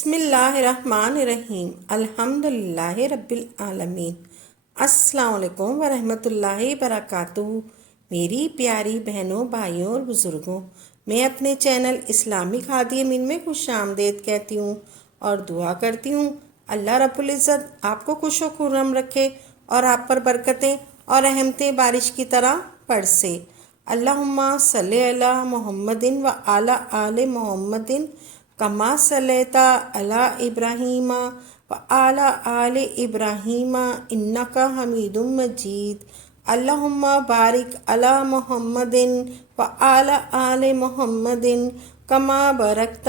بسم اللہ الرحمن الرحیم الحمدللہ رب العالمین۔ السلام علیکم ورحمۃ اللہ وبرکاتہ۔ میری پیاری بہنوں، بھائیوں اور بزرگوں، میں اپنے چینل اسلامک ہادی امین میں خوش آمدید کہتی ہوں اور دعا کرتی ہوں اللہ رب العزت آپ کو خوش و خرم رکھے اور آپ پر برکتیں اور رحمتیں بارش کی طرح برسے۔ اللہم صلی علی محمد و علی آل محمد کما صلیت علی ابراہیم و علی آل ابراہیم انک حمید مجید۔ اللہم بارک علی محمد و علی آل محمد کما بارکت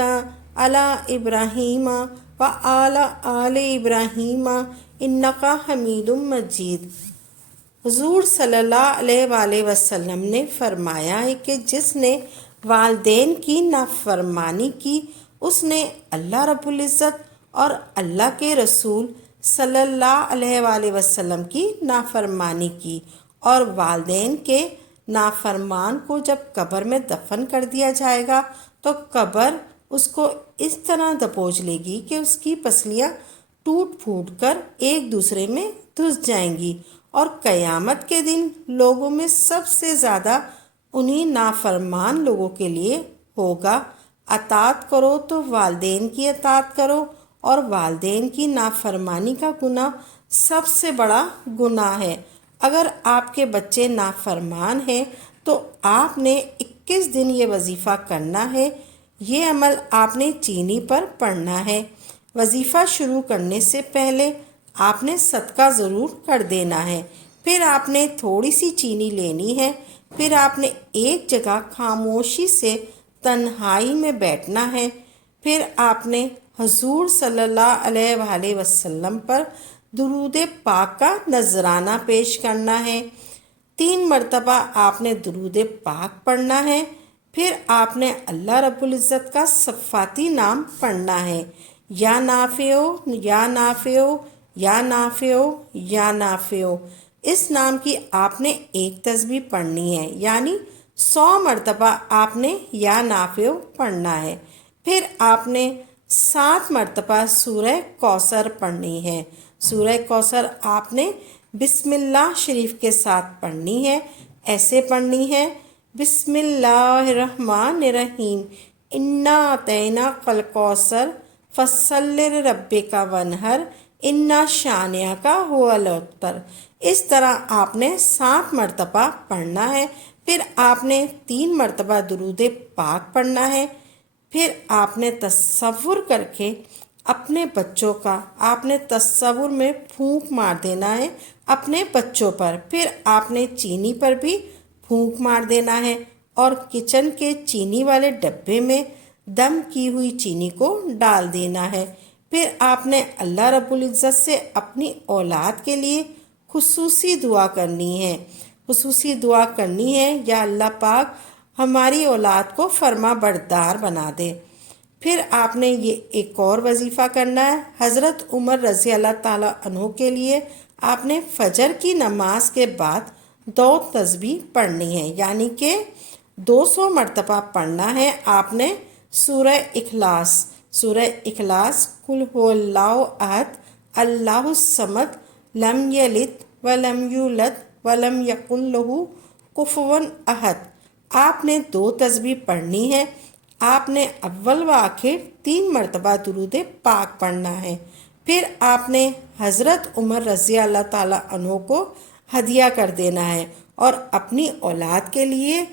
علی ابراہیم و علی آل ابراہیم انک حمید مجید۔ حضور صلی اللہ علیہ وآلہ وسلم نے فرمایا ہے کہ جس نے والدین کی نافرمانی کی اس نے اللہ رب العزت اور اللہ کے رسول صلی اللہ علیہ وآلہ وسلم کی نافرمانی کی، اور والدین کے نافرمان کو جب قبر میں دفن کر دیا جائے گا تو قبر اس کو اس طرح دبوچ لے گی کہ اس کی پسلیاں ٹوٹ پھوٹ کر ایک دوسرے میں دھس جائیں گی، اور قیامت کے دن لوگوں میں سب سے زیادہ انہی نافرمان لوگوں کے لیے ہوگا۔ اطاعت کرو تو والدین کی اطاعت کرو، اور والدین کی نافرمانی کا گناہ سب سے بڑا گناہ ہے۔ اگر آپ کے بچے نافرمان ہیں تو آپ نے 21 دن یہ وظیفہ کرنا ہے۔ یہ عمل آپ نے چینی پر پڑھنا ہے۔ وظیفہ شروع کرنے سے پہلے آپ نے صدقہ ضرور کر دینا ہے، پھر آپ نے تھوڑی سی چینی لینی ہے، پھر آپ نے ایک جگہ خاموشی سے تنہائی میں بیٹھنا ہے، پھر آپ نے حضور صلی اللہ علیہ وآلہ وسلم پر درود پاک کا نذرانہ پیش کرنا ہے۔ 3 مرتبہ آپ نے درود پاک پڑھنا ہے، پھر آپ نے اللہ رب العزت کا صفاتی نام پڑھنا ہے، یا نافعو یا نافعو یا نافعو یا نافعو۔ اس نام کی آپ نے ایک تسبیح پڑھنی ہے، یعنی 100 مرتبہ آپ نے یا نافعو پڑھنا ہے۔ پھر آپ نے 7 مرتبہ سورہ کوثر پڑھنی ہے۔ سورہ کوثر آپ نے بسم اللہ شریف کے ساتھ پڑھنی ہے۔ ایسے پڑھنی ہے: بسم اللہ الرحمن الرحیم انا اعطیناک الکوثر فصلی لربک وانحر ان شانئک ھو الابتر۔ اس طرح آپ نے 7 مرتبہ پڑھنا ہے۔ پھر آپ نے 3 مرتبہ درود پاک پڑھنا ہے۔ پھر آپ نے تصور کر کے اپنے بچوں کا آپ نے تصور میں پھونک مار دینا ہے اپنے بچوں پر، پھر آپ نے چینی پر بھی پھونک مار دینا ہے، اور کچن کے چینی والے ڈبے میں دم کی ہوئی چینی کو ڈال دینا ہے۔ پھر آپ نے اللہ رب العزت سے اپنی اولاد کے لیے خصوصی دعا کرنی ہے۔ خصوصی دعا کرنی ہے: یا اللہ پاک ہماری اولاد کو فرما بردار بنا دے۔ پھر آپ نے یہ ایک اور وظیفہ کرنا ہے۔ حضرت عمر رضی اللہ تعالیٰ عنہ کے لیے آپ نے فجر کی نماز کے بعد 2 تسبیح پڑھنی ہے، یعنی کہ 200 مرتبہ پڑھنا ہے۔ آپ نے سورہ اخلاص قل ھو اللہ احد اللہ الصمد لم یلد ولم یولد ولم یکن لہ کفوا احد، آپ نے 2 تسبیح پڑھنی ہے۔ آپ نے اول و آخر 3 مرتبہ درود پاک پڑھنا ہے۔ پھر آپ نے حضرت عمر رضی اللہ تعالیٰ عنہ کو ہدیہ کر دینا ہے، اور اپنی اولاد کے لیے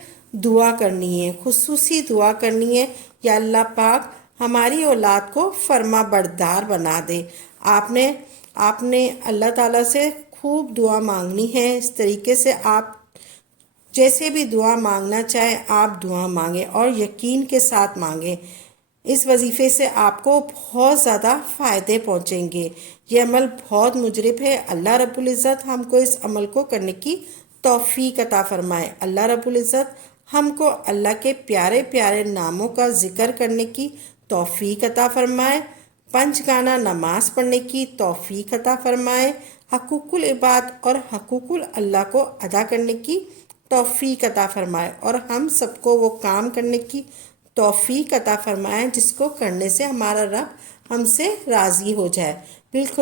دعا کرنی ہے، خصوصی دعا کرنی ہے: یا اللہ پاک ہماری اولاد کو فرما بردار بنا دے۔ آپ نے اللہ تعالیٰ سے خوب دعا مانگنی ہے۔ اس طریقے سے آپ جیسے بھی دعا مانگنا چاہیں آپ دعا مانگیں، اور یقین کے ساتھ مانگیں۔ اس وظیفے سے آپ کو بہت زیادہ فائدے پہنچیں گے۔ یہ عمل بہت مجرب ہے۔ اللہ رب العزت ہم کو اس عمل کو کرنے کی توفیق عطا فرمائے۔ اللہ رب العزت ہم کو اللہ کے پیارے پیارے ناموں کا ذکر کرنے کی توفیق عطا فرمائے، 5 گانا نماز پڑھنے کی توفیق عطا فرمائے، حقوق العباد اور حقوق اللہ کو ادا کرنے کی توفیق عطا فرمائے، اور ہم سب کو وہ کام کرنے کی توفیق عطا فرمائے جس کو کرنے سے ہمارا رب ہم سے راضی ہو جائے۔ بالکل